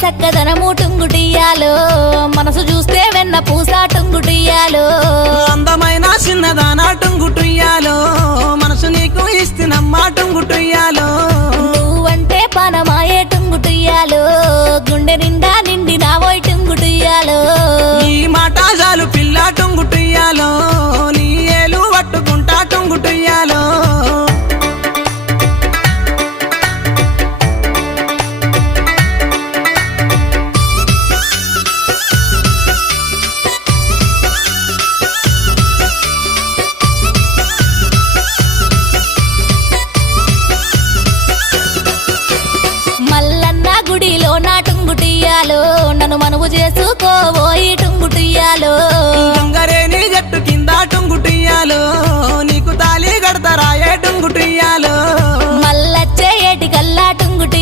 సక్కదనము టుంగుటియ్యాలో మనసు చూస్తే వెన్న పూస టుంగుటియ్యాలో అందమైన చిన్నదానా టుంగుటుయ్యాలో మనసు నీకు ఇస్తున్నమ్మా టుంగుటుయ్యాలో నువ్వంటే పనమాయే టుంగుటియ్యాలో గుండె నిండా నిండి నావోయ్ టుంగుటియ్యాలో ఈ మాట చాలు పిల్ల టుంగుటుయ్యాలో నీ ఏలు పట్టుకుంటా టుంగుటుయ్యాలో మల్లన్న గుడిలో నా టుంగుటియ్యాలో నన్ను మనువు చేసుకోబోయి టుంగుటియ్యాలో గంగరేని జట్టు కింద టుంగుటుయ్యాలో నీకు తాళి కడతారాయే టుంగుటుయ్యాలో